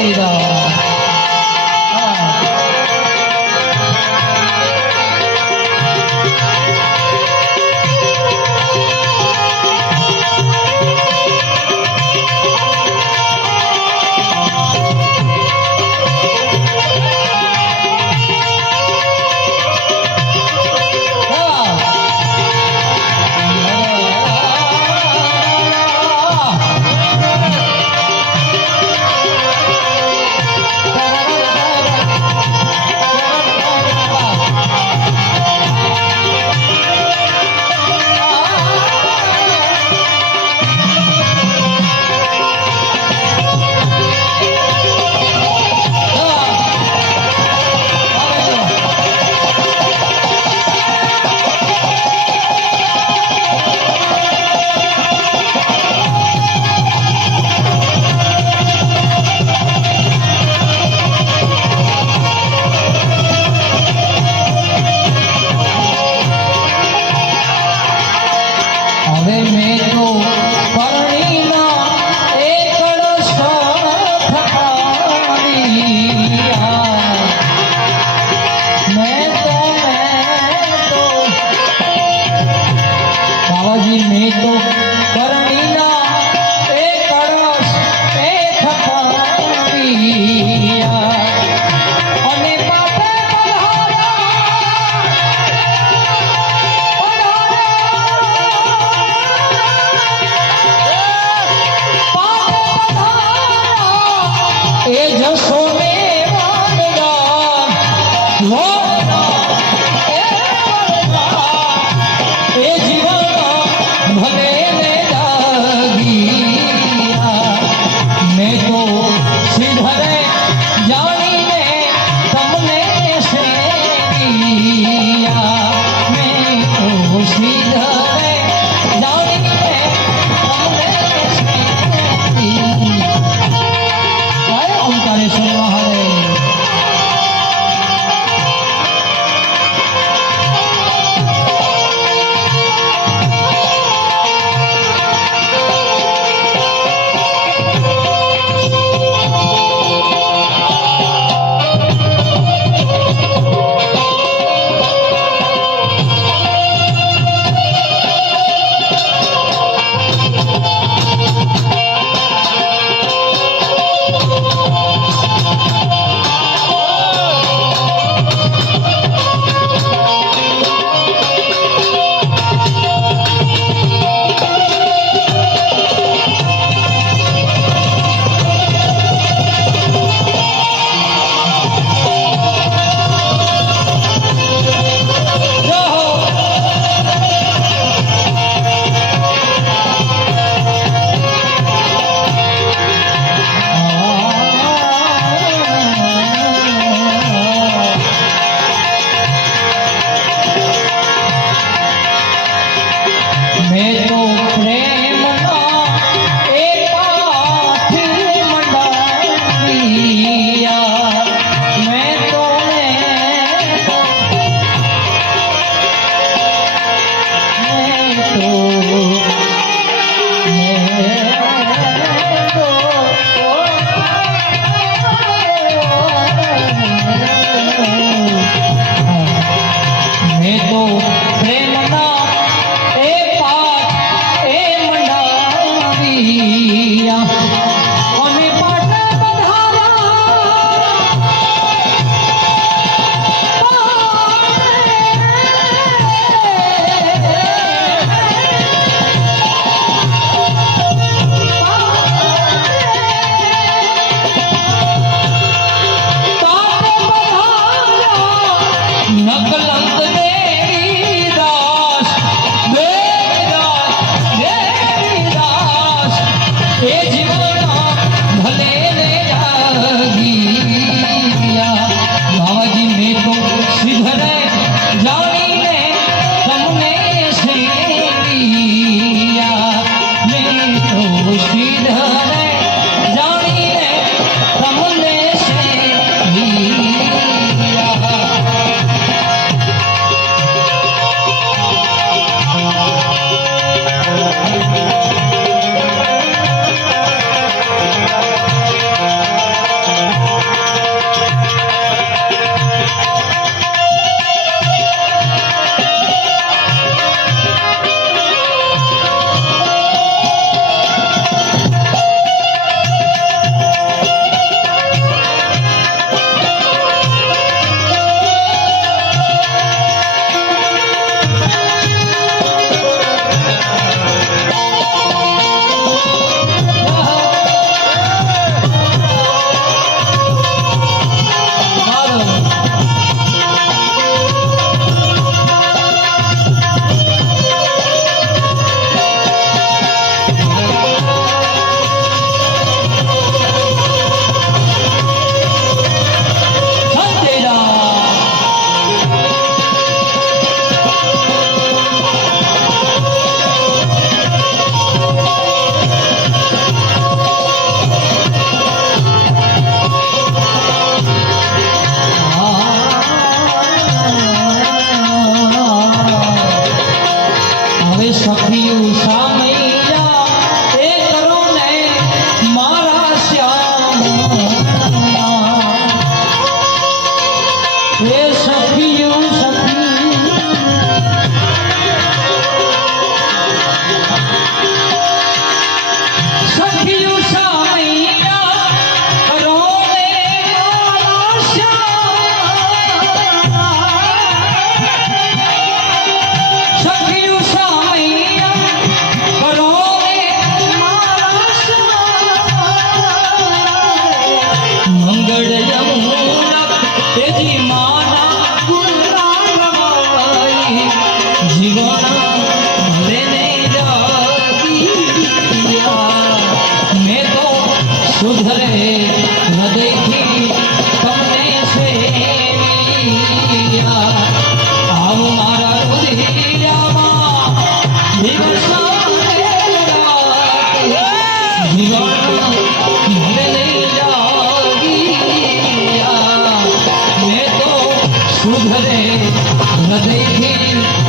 Florida. Oh, she's a. they came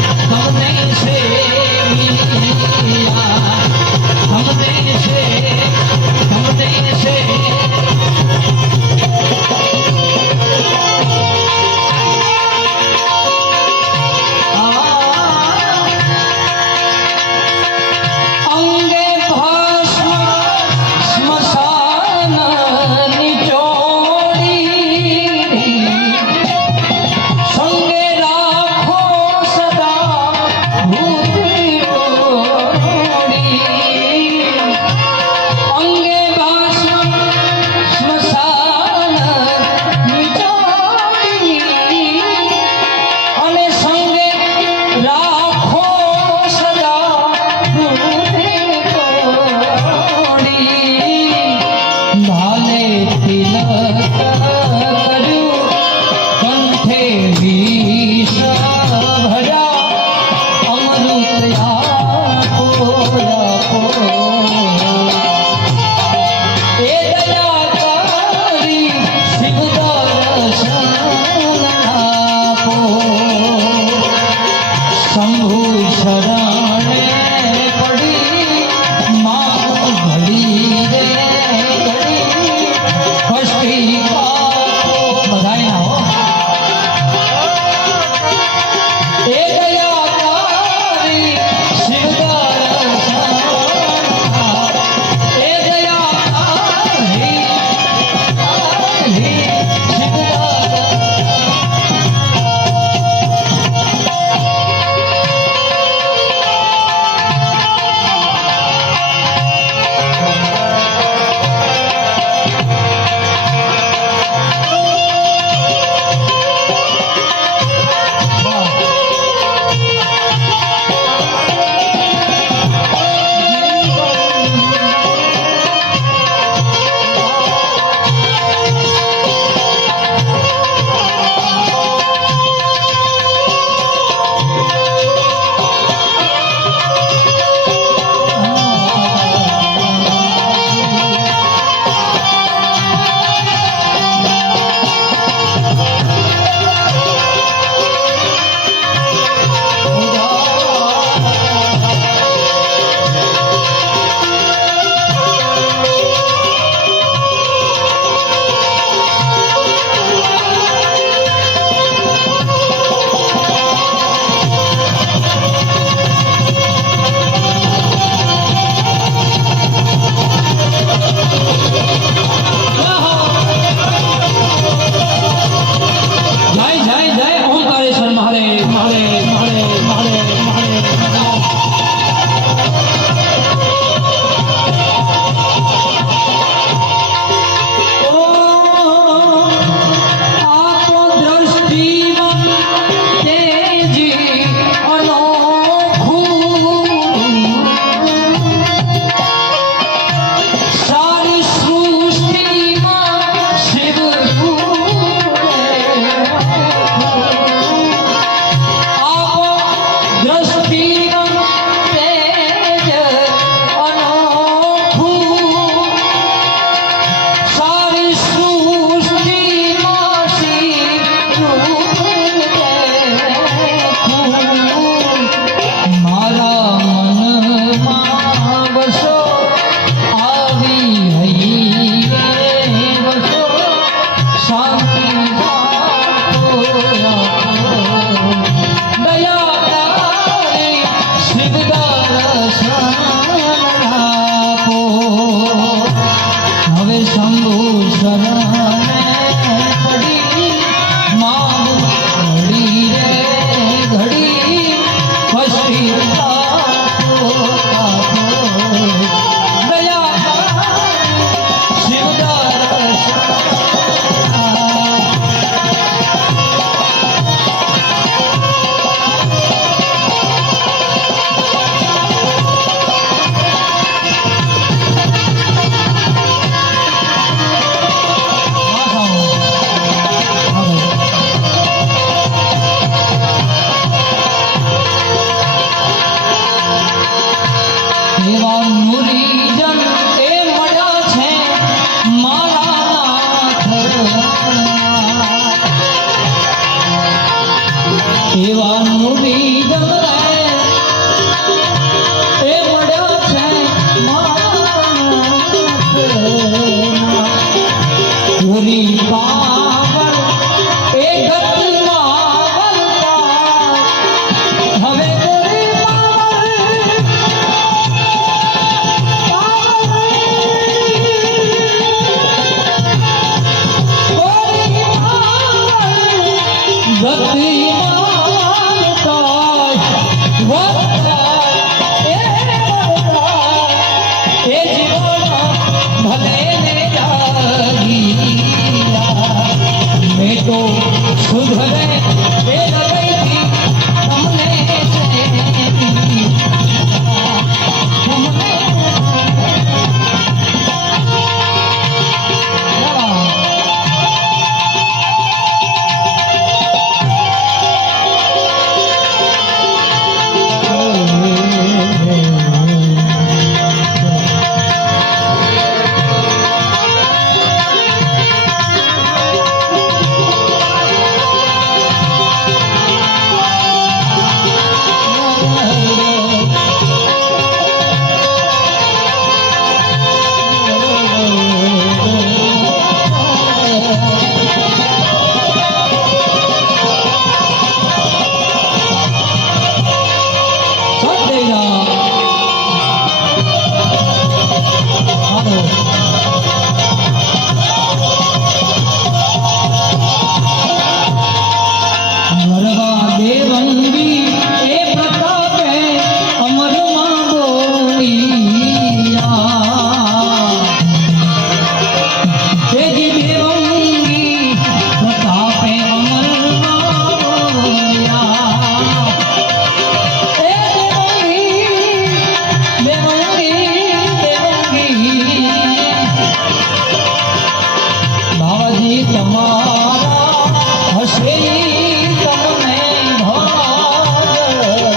Sara